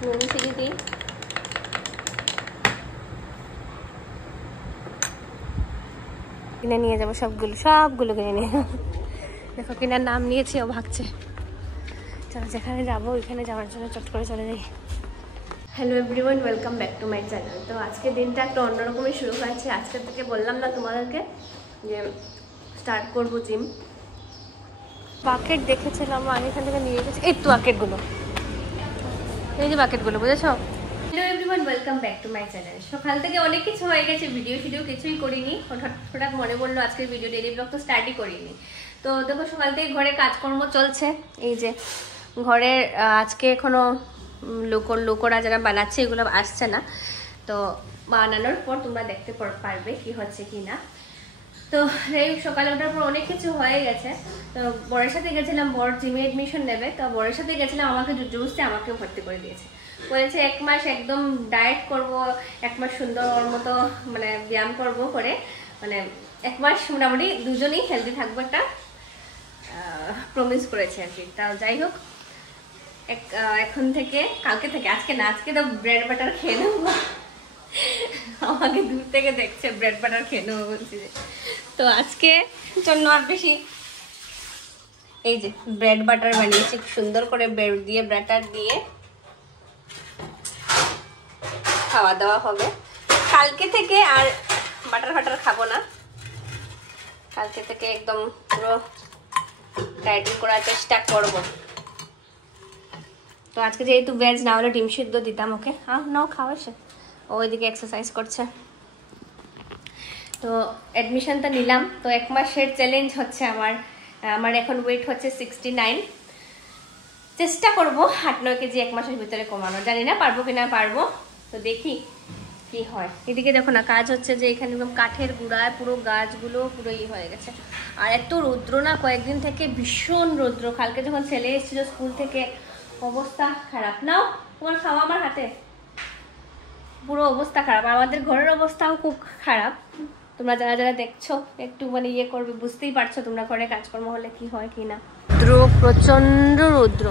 নুন চিনি দিই, কিনে নিয়ে যাবো সবগুলো কিনে নিয়ে। দেখো কিনার নাম নিয়েছি, ও ভাগছে। চলো যেখানে যাবো ওইখানে যাওয়ার জন্য চট করে চলে যাই। Hello everyone, welcome back to my channel. তো আজকে দিনটা একটা অন্যরকমই শুরু হয়েছে। আজকের থেকে বললাম না তোমাদেরকে যে স্টার্ট করবো জিম। বাকেট দেখেছিলাম আমি, এখান থেকে নিয়ে গেছি। এই তো বাকেটগুলো, এই যে বাকেটগুলো, বুঝেছো? Hello everyone, welcome back to my channel. সকাল থেকে অনেক কিছু হয়ে গেছে, ভিডিও কিছুই করিনি। হঠাৎ মনে পড়লো আজকের ভিডিও, ডেইলি ব্লগ তো স্টার্টই করিনি। তো দেখো সকাল থেকে ঘরে কাজকর্ম চলছে। এই যে ঘরের আজকে এখনো লোকরা যারা বানাচ্ছে এগুলো আসছে না, তো বানানোর পর তোমরা দেখতে পারবে কি হচ্ছে কি না। তো এই সকালে ওঠার পর অনেক কিছু হয়ে গেছে। তো বরের সাথে গেছিলাম, বর জিমে এডমিশন নেবে। তো বরের সাথে গেছিলাম, আমাকে জুজুবস্তি আমাকেও ভর্তি করে দিয়েছে। বলেছে 1 মাস একদম ডায়েট করব, 1 মাস সুন্দর ওর মতো মানে ব্যায়াম করব করে, মানে 1 মাস মোটামুটি দুজনেই হেলদি থাকবো, একটা প্রমিস করেছে আর কি। তা যাই হোক, এখন থেকে কালকে থেকে, আজকে না, আজকে তো ব্রেড বাটার খেয়ে নেবো। আমাকে দূর থেকে দেখছে, ব্রেড বাটার খেয়ে নেবো বলছি। তো আজকে জন্য আর বেশি এই যে ব্রেড বাটার বানিয়েছি, সুন্দর করে ব্রেড দিয়ে বাটার দিয়ে খাওয়া দাওয়া হবে। কালকে থেকে আর বাটার খাবো না, কালকে থেকে একদম পুরো ডায়েটিং করার চেষ্টা করব। তো আজকে যেহেতু ভেজ, না হলে ডিম সিদ্ধ দিতাম ওকে। নাও খাওয়া সে, ওইদিকে এক্সারসাইজ করছে। তো অ্যাডমিশনটা নিলাম। তো 1 মাসের চ্যালেঞ্জ হচ্ছে আমার এখন ওয়েট হচ্ছে 69। চেষ্টা করবো 8-9 কেজি 1 মাসের ভিতরে কমানো। জানি না পারবো কিনা, পারবো তো দেখি কি হয়। এদিকে দেখো না, কাজ হচ্ছে যে এখানে একদম কাঠের গুঁড়ায় পুরো গাছগুলো পুরো হয়ে গেছে। আর এত রৌদ্র না, কয়েকদিন থেকে ভীষণ রৌদ্র। কালকে যখন ছেলে এসেছিল স্কুল থেকে, অবস্থা খারাপ। নাও তোমার খাওয়া আমার হাতে, পুরো অবস্থা খারাপ। আমাদের ঘরের অবস্থাও খুব খারাপ। তোমরা যারা দেখছো একটু মানে করবে, বুঝতেই পারছো তোমরা ঘরে কাজকর্ম হলে কি হয় কি না। রৌদ্র, প্রচন্ড রৌদ্র।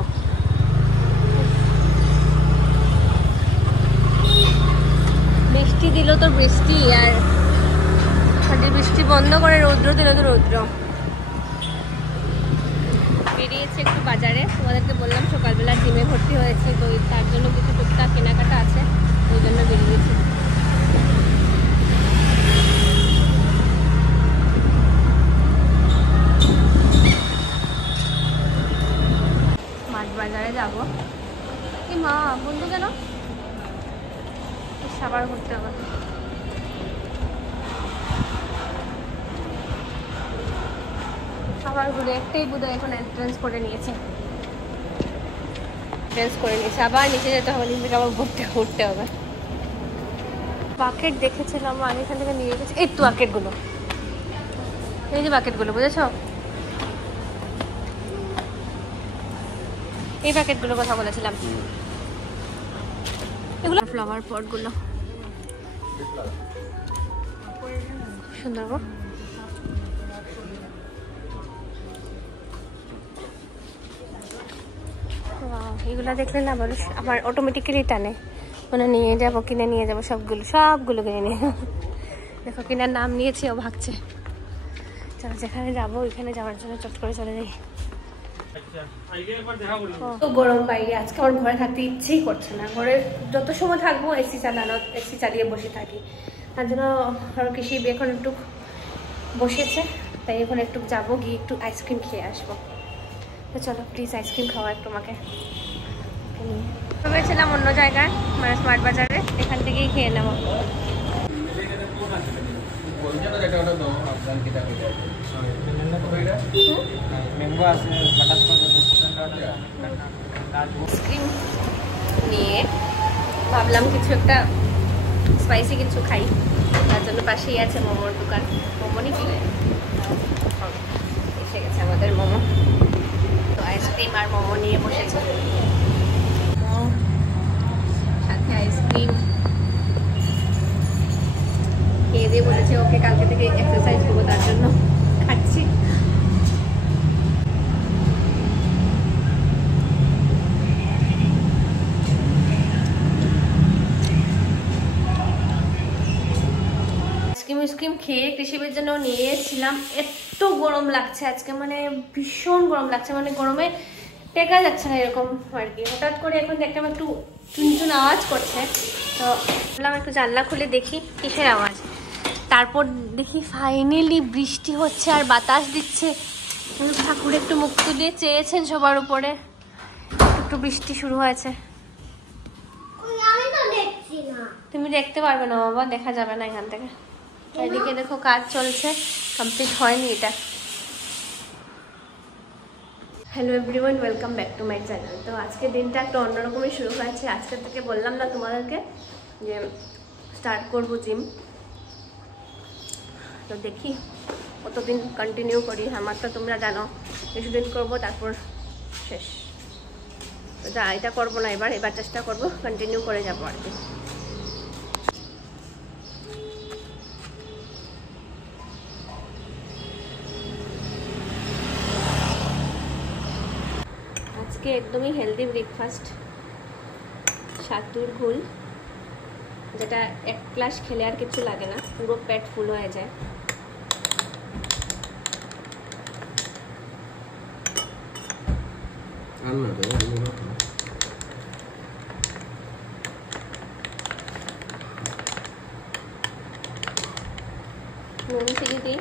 বৃষ্টি দিল তো বৃষ্টি, আর বৃষ্টি বন্ধ করে রৌদ্র দিল তো রৌদ্র। বেরিয়েছে একটু বাজারে, তোমাদেরকে বললাম সকালবেলা জিমে ভর্তি হয়েছে, তো তার জন্য কিছু টুকটাক কেনাকাটা আছে, ওই জন্য বেরিয়েছি। মাছ বাজারে যাবো। কি মা বন্ধু কেন সাবার ঘুরতে হবে। আবার ঘুরে একটাই বোধহয় এখন এন্ট্রেন্স করে নিয়েছে, আবার নিচে যেতে হবে, নিচে আবার ঘুরতে হবে। বাকেট দেখেছিলাম আমি, এখান থেকে নিয়ে গেছি। এই তো বাকেটগুলো, এই যে বাকেটগুলো, বুঝেছো? এই প্যাকেটগুলোর কথা বলেছিলাম, এগুলো ফ্লাওয়ার পটগুলো সুন্দর গো। এগুলো দেখলে না বলো আমার অটোমেটিক্যালি টানে, মানে নিয়ে যাবো, কিনে নিয়ে যাবো সবগুলো কিনে নিয়ে। দেখো কিনার নাম নিয়েছি, ও ভাগছে। চলো যেখানে যাবো ওইখানে যাওয়ার জন্য চট করে চলে যাই। তো গরম বাইরে, আজকে আমার ঘরে থাকতে ইচ্ছেই করছে না। ঘরে যত সময় থাকবো এসি চালিয়ে বসে থাকি। তার জন্য কৃষি এখন একটু বসেছে, তাই এখন একটু যাবো, গিয়ে একটু আইসক্রিম খেয়ে আসবো। তো চলো প্লিজ আইসক্রিম খাওয়া একটু আমাকে। ভেবেছিলাম অন্য জায়গায়, মানে স্মার্ট বাজারে, এখান থেকেই খেয়ে নেবো। আইসক্রিম নিয়ে ভাবলাম কিছু একটা স্পাইসি কিছু খাই, তার জন্য পাশেই আছে মোমোর দোকান। মোমো নি কিনে এসে গেছে আমাদের মোমো। তো আইসক্রিম আর মোমো নিয়ে বসেছে, সাথে আইসক্রিম খেয়ে দিয়ে বলেছে ওকে কালকে থেকে এক্সারসাইজ করবো, তার জন্য খাচ্ছি। শিবের জন্য নিয়ে এসেছিলাম। এত গরম লাগছে আজকে, মানে ভীষণ গরম লাগছে, মানে গরমে টেকা যাচ্ছে না এরকম আর কি। হঠাৎ করে এখন দেখলাম একটু চুনচুন আওয়াজ করছে, তো বললাম একটু জানলা খুলে দেখি কিসের আওয়াজ। তারপর দেখি ফাইনালি বৃষ্টি হচ্ছে আর বাতাস দিচ্ছে। ঠাকুর একটু মুক্তি দিয়ে চেয়েছেন সবার উপরে, একটু বৃষ্টি শুরু হয়েছে। তুমি দেখতে পারবে না বাবা, দেখা যাবে না এখান থেকে। এদিকে দেখো কাজ চলছে, কমপ্লিট হয়নি এটা। Hello everyone, welcome back to my channel. তো আজকে দিনটা একটু অন্যরকমই শুরু হয়েছে। আজকে থেকে বললাম না তোমাদেরকে যে স্টার্ট করব জিম, তো দেখি কতদিন কন্টিনিউ করি। আমার তো তোমরা জানো কিছুদিন করব তারপর শেষ। তো যা এটা করবো না, এবার চেষ্টা করব কন্টিনিউ করে যাবো আর কি। আজকে একদমই হেলদি ব্রেকফাস্ট, ছাতুর ঘোল, যেটা এক গ্লাস খেলে আর কিছু লাগে না, পুরো পেট ফুল হয়ে যায়। নুন চিনি দিই,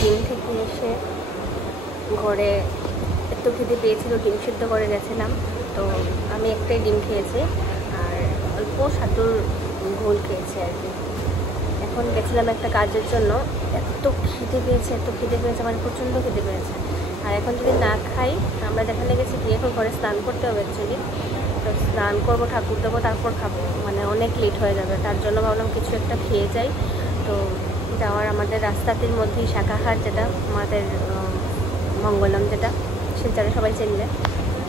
ডিম থেকে এসে ঘরে একটু খিদে পেয়েছিল, ডিম সিদ্ধ করে গেছিলাম, তো আমি একটাই ডিম খেয়েছি আর অল্প ছাতুর ঘোল খেয়েছি আর কি। এখন গেছিলাম একটা কাজের জন্য, এত খিদে পেয়েছে মানে প্রচণ্ড খিদে পেয়েছে। আর এখন যদি না খাই, আমরা যেখানে গেছি গিয়ে এখন ঘরে স্নান করতে হবে অ্যাকচুয়ালি, তো স্নান করবো, ঠাকুর দেবো, তারপর খাবো, মানে অনেক লেট হয়ে যাবে। তার জন্য ভাবলাম কিছু একটা খেয়ে যাই। তো যাওয়ার আমাদের রাস্তাটির মধ্যেই শাখাহার, যেটা আমাদের মঙ্গলম, যেটা শিলচরে সবাই চিনবে,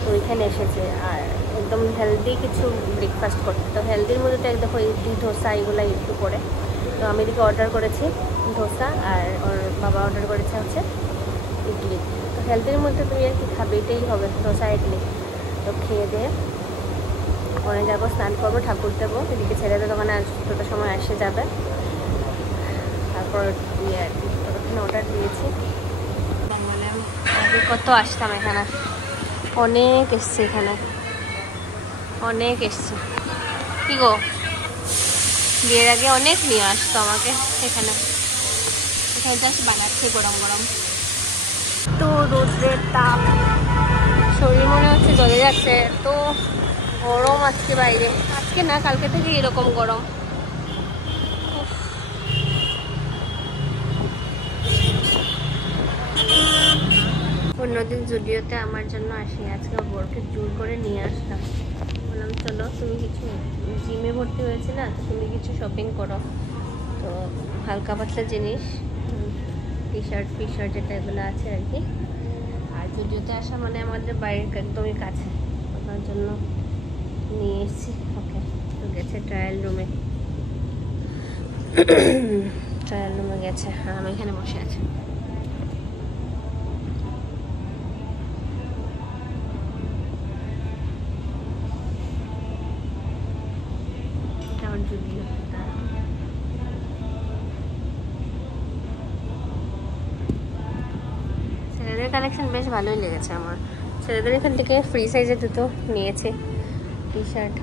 তো ওইখানে এসেছে। আর একদম হেলদি কিছু ব্রেকফাস্ট করতে, তো হেলদির মধ্যে তো দেখো ইডলি ধোসা এগুলো একটু করে। তো আমি এদিকে অর্ডার করেছি ধোসা, আর ওর বাবা অর্ডার করেছে হচ্ছে ইডলি। তো হেলদির মধ্যে তুমি আর কি খাবে, এটাই হবে, ধোসা ইডলি। তো খেয়ে দিয়ে ওখানে যাবো, স্নান করবো, ঠাকুর দেবো। এদিকে ছেলেদের দোকানে দুটোর সময় এসে যাবে, তারপর ইয়ে আর কি। তো ওখানে অর্ডার দিয়েছি। আগে কত আসতাম এখানে, অনেক এসছে এখানে, অনেক এসছে। কি গো, বিয়ের আগে অনেক নিয়ে আসতো আমাকে এখানে জাস্ট বানাচ্ছে গরম গরম। তো রোদের তাপ, শরীর মনে হচ্ছে জ্বলে যাচ্ছে, তো গরম আজকে বাইরে। আজকে না, কালকে থেকে এরকম গরম। অন্যদিন জুডিওতে আমার জন্য আসি, আজকে বোরকে জোর করে নিয়ে আসলাম। বললাম চলো, তুমি কিছু জিমে ভর্তি হয়েছে না, তো তুমি কিছু শপিং করো। তো হালকা পাতলা জিনিস, টি শার্ট যেটা এগুলো আছে আর কি। আর জুডিওতে আসা মানে আমাদের বাড়ির একদমই কাছে, ওটার জন্য নিয়ে এসেছি ওকে। তো গেছে ট্রায়াল রুমে গেছে, আর আমি এখানে বসে আছি। ছেলেদের কালেকশন বেশ ভালোই লেগেছে আমার। ছেলেদের এখান থেকে ফ্রি সাইজের দুটো নিয়েছে টি শার্ট।